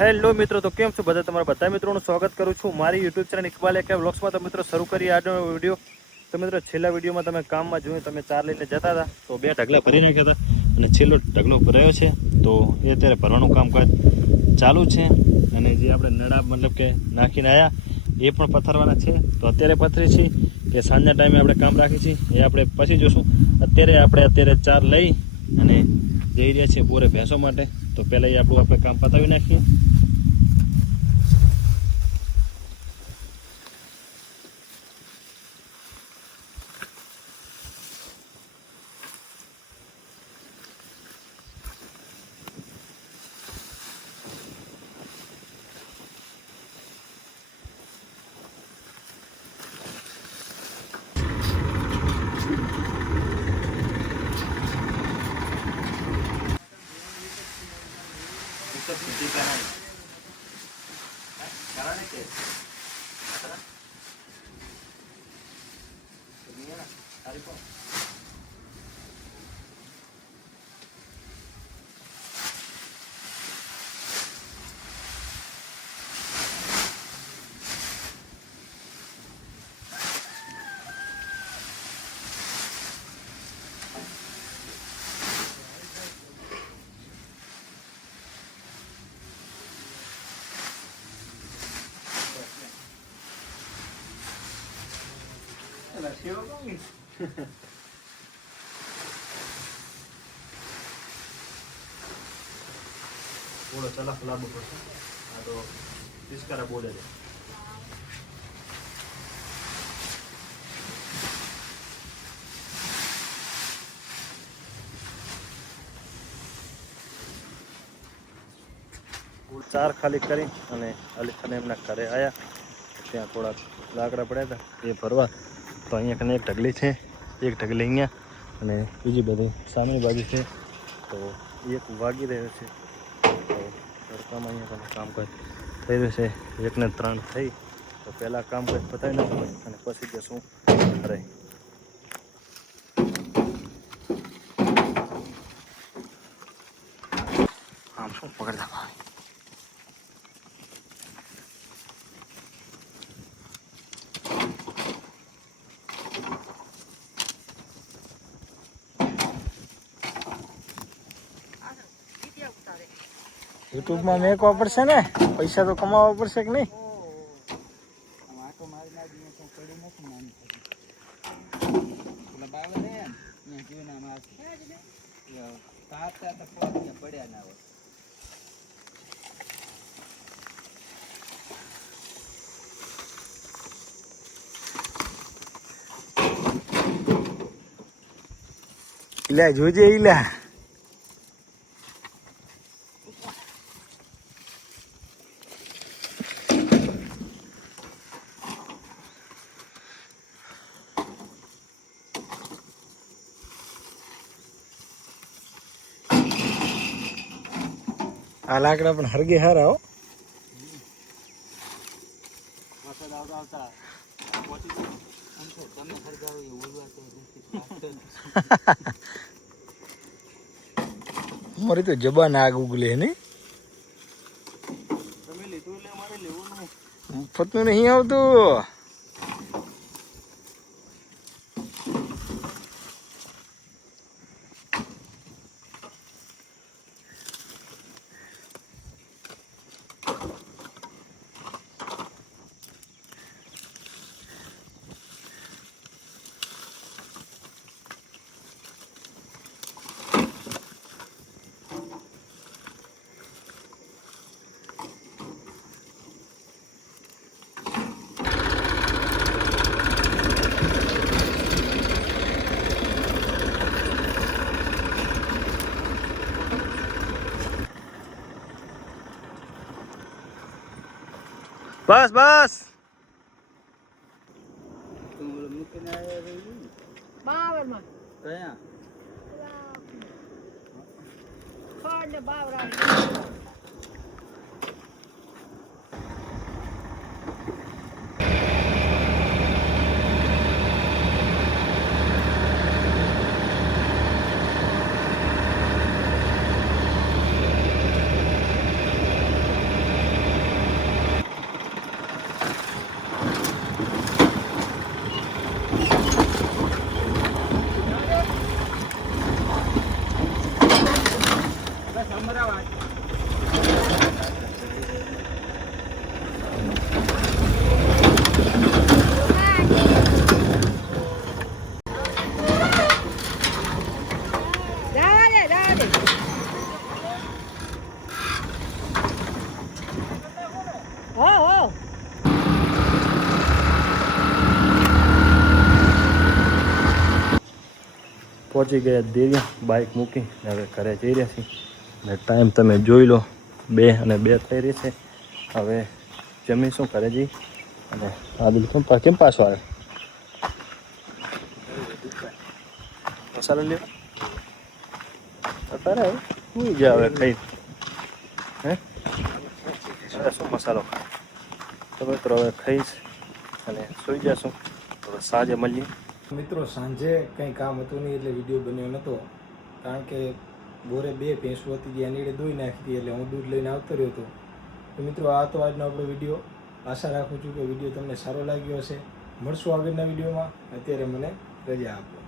Hello મિત્રો, તો કેમ છો બધા? તમારા બધા મિત્રોનું સ્વાગત કરું છું મારી યુટ્યુબ ચેનલ ઇકબાલ એકે વ્લોગ્સમાં। તો મિત્રો શરૂ કરીએ આજનો વિડીયો। તો મિત્રો છેલ્લા વિડીયોમાં તમે કામમાં જોયું, તમે ચાર લઈને જતા હતા તો 2 ઢગલા ભરી નાખ્યા હતા અને છેલ્લો ઢગલો ભરાયો છે તો એ અત્યારે ભરવાનું કામકાજ ચાલુ છે। અને જે આપણે નળા મતલબ કે નાખીને આવ્યા એ પણ પથારવાના છે। તો અત્યારે પથરી છે કે સાંજના ટાઈમે આપણે કામ રાખી છીએ એ આપણે પછી જોશું। અત્યારે ચાર લઈ અને જઈ રહ્યા છીએ બોરે ભેંસો માટે। તો પહેલાં એ આપણે કામ પતાવી નાખીએ। બોલો ચલા લાંબુ પડશે આ તો પિસ્કારા બોલે છે। ચાર ખાલી કરી અને અલીખાને એમના ઘરે આવ્યા। ત્યાં થોડાક લાકડા પડ્યા હતા એ ભરવા। તો અહીંયા કને એક ઢગલી છે, એક ઢગલી અહીંયા અને બીજી બધી સામેની બાજુ છે। તો એક વાગી રહ્યો છે તો તડકામાં અહીંયા કને કામકાજ થઈ રહ્યું છે। 1 ને 3 થઈ તો પહેલાં કામકાજ પતાવી નાખવું અને પછી જશું ઘરે। આમ શું પકડતા યુટ્યુબમાં મેકવા પડશે ને, પૈસા તો કમાવા પડશે કે નહીં? લે જોજે ઈલા આ લાકડા પણ હરગે હારા હો। મારી તો જબાન આગ ઉગલે ને ફતું નહીં આવતું। બસ બસ બાવરમાં કયા ખડ ને બાવરા પહોંચી ગયા દેરિયા બાઇક મૂકી ને હવે ઘરે જઈ રહ્યા છીએ અને ટાઈમ તમે જોઈ લો 2 અને 2 થઈ રહી છે. હવે જમીશું ઘરે જઈ અને આદિલ કેમ પાછો આવે મસાલો લેવા અત્યારે શું ગયા હવે ખાઈ હે શું મસાલો તો મિત્રો હવે ખાઈશ અને સૂઈ જશું. હવે સાંજે મળીએ. મિત્રો સાંજે કંઈ કામ હતું નહીં એટલે વિડીયો બન્યો નહોતો, કારણ કે બોરે 2 ભેંસો હતી જે એની દોઈ નાખી હતી એટલે હું દૂધ લઈને આવતો રહ્યો હતો. તો મિત્રો આ તો આજનો આપણો વિડીયો. આશા રાખું છું કે વિડીયો તમને સારો લાગ્યો હશે. મળશું આગળના વિડીયોમાં. અત્યારે મને રજા આપો.